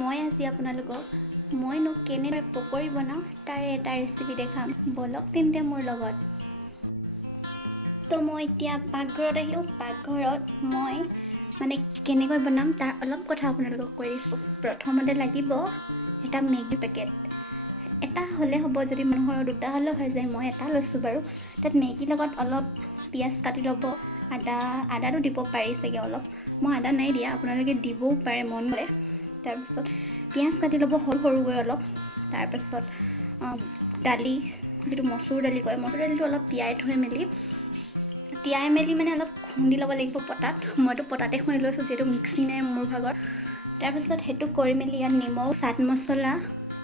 মই আজি আপোনালোকক মইনো কেনেদৰে পকৰি বনাওঁ তাৰে এটা ৰেচিপি দেখাম। বলক তেন্তে মোৰ লগত। তো মই এতিয়া পাকঘৰত আহিলোঁ। পাকঘৰত মই কেনেকৈ বনাম তাৰ অলপ কথা আপোনালোকক কৈ দিছোঁ। প্ৰথমতে লাগিব এটা মেগী পেকেট। এটা হ'লে হ'ব, যদি মানুহৰ দুটা হ'লেও হৈ যায়। মই এটা লৈছোঁ বাৰু। তাত মেগীৰ লগত অলপ পিঁয়াজ কাটি ল'ব। আদাটো দিব পাৰি চাগে অলপ। মই আদা নাই দিয়া, আপোনালোকে দিবও পাৰে মন গ'লে। তাৰপিছত পিঁয়াজ কাটি ল'ব সৰু সৰুকৈ অলপ। তাৰপিছত দালি, যিটো মচুৰ দালি কয়, মচুৰ দালিটো অলপ তিয়াই মেলি অলপ খুন্দি ল'ব লাগিব পটাত। মইতো পটাতে খুন্দি লৈছোঁ, যিহেতু মিক্সি নাই মোৰ ভাগত। তাৰপিছত সেইটো কৰি মেলি ইয়াত নিমখ, চাট মছলা,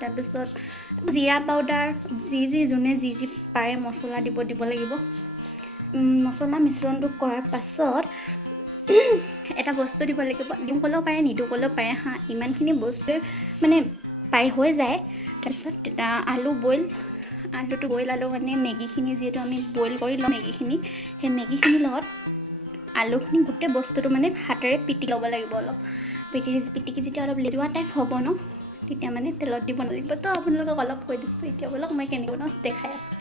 তাৰপিছত জিৰা পাউডাৰ, যোনে যি পাৰে মছলা দিব লাগিব। মছলা মিশ্ৰণটো কৰাৰ পাছত এটা বস্তু দিব লাগিব। দিম ক'লেও পাৰে, নিদো ক'লেও পাৰে হা। ইমানখিনি বস্তুৱে পাই হৈ যায়। তাৰপিছত আলুটো বইল আলু মেগীখিনি যিহেতু আমি বইল কৰি লওঁ মেগীখিনি, সেই মেগীখিনিৰ লগত আলুখিনি গোটেই বস্তুটো হাতেৰে পিটি ল'ব লাগিব অলপ। পিটিকি যেতিয়া অলপ লেজুৱা টাইপ হ'ব ন, তেতিয়া তেলত দিব নালাগিব। তো আপোনালোকক অলপ কৈ দিছোঁ। এতিয়া ব'লক মই কেনেকৈ বনাওঁ দেখাই আছোঁ।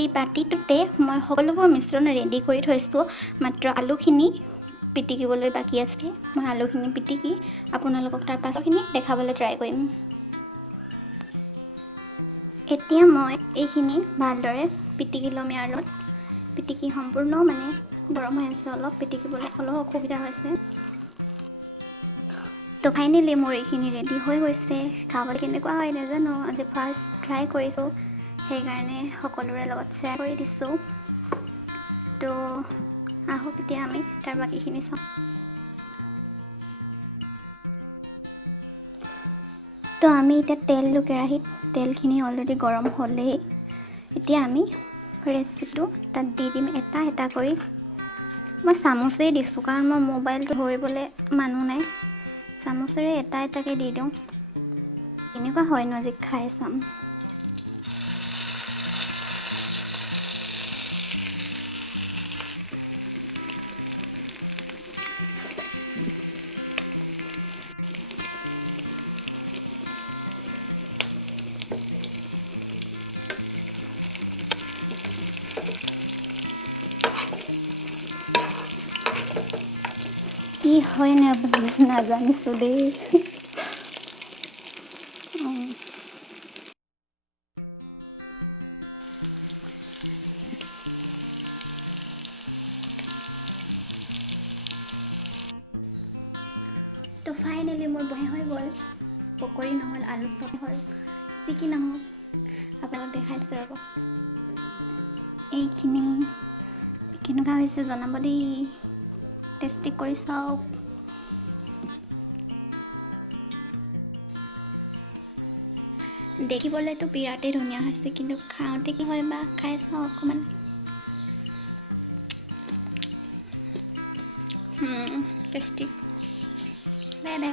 এই বাতিটোতে মই সকলোবোৰ মিশ্ৰণ ৰেডি কৰি থৈছোঁ। মাত্ৰ আলুখিনি পিটিকিবলৈ বাকী আছে। মই আলুখিনি পিটিকি আপোনালোকক তাৰ পাছৰখিনি দেখাবলৈ ট্ৰাই কৰিম। এতিয়া মই এইখিনি ভালদৰে পিটিকি ল'ম। ইয়াৰ লগত পিটিকি সম্পূৰ্ণ গৰম হৈ আছে, অলপ পিটিকিবলৈ অলপ অসুবিধা হৈছে। তো ফাইনেলি মোৰ এইখিনি ৰেডি হৈ গৈছে। খাবলৈ কেনেকুৱা হয় নাজানো, আজি ফাৰ্ষ্ট ট্ৰাই কৰিছোঁ, সেইকাৰণে সকলোৰে লগত শ্বেয়াৰ কৰি দিছোঁ। তো আহক এতিয়া আমি তাৰ বাকীখিনি চাওঁ। তো আমি এতিয়া কেৰাহীত তেলখিনি অলৰেডি গৰম হ'লেই। এতিয়া আমি ৰেচিপিটো তাত দি দিম এটা এটা কৰি। মই চামুচেই দিছোঁ, কাৰণ মই মোবাইলটো ধৰিবলৈ মানুহ নাই। চামুচেৰে এটা এটাকৈ দি দিওঁ। কেনেকুৱা হয়নো আজি খাই চাম। কি হয় নাজানিছোঁ দেই। তো ফাইনেলি মোৰ বনাই হৈ গ'ল। পকৰি নহ'ল, আলু চপ হ'ল, যি কি নহওক আপোনালোকক দেখাইছোঁ ৰ'ব। এইখিনি কেনেকুৱা হৈছে জনাব দেই। টেষ্টি কৰি চাওক। দেখিবলৈতো বিৰাটেই ধুনীয়া হৈছে, কিন্তু খাওঁতে কি হয় বা, খাই চাওঁ অকণমান। টেষ্টি। Bye bye.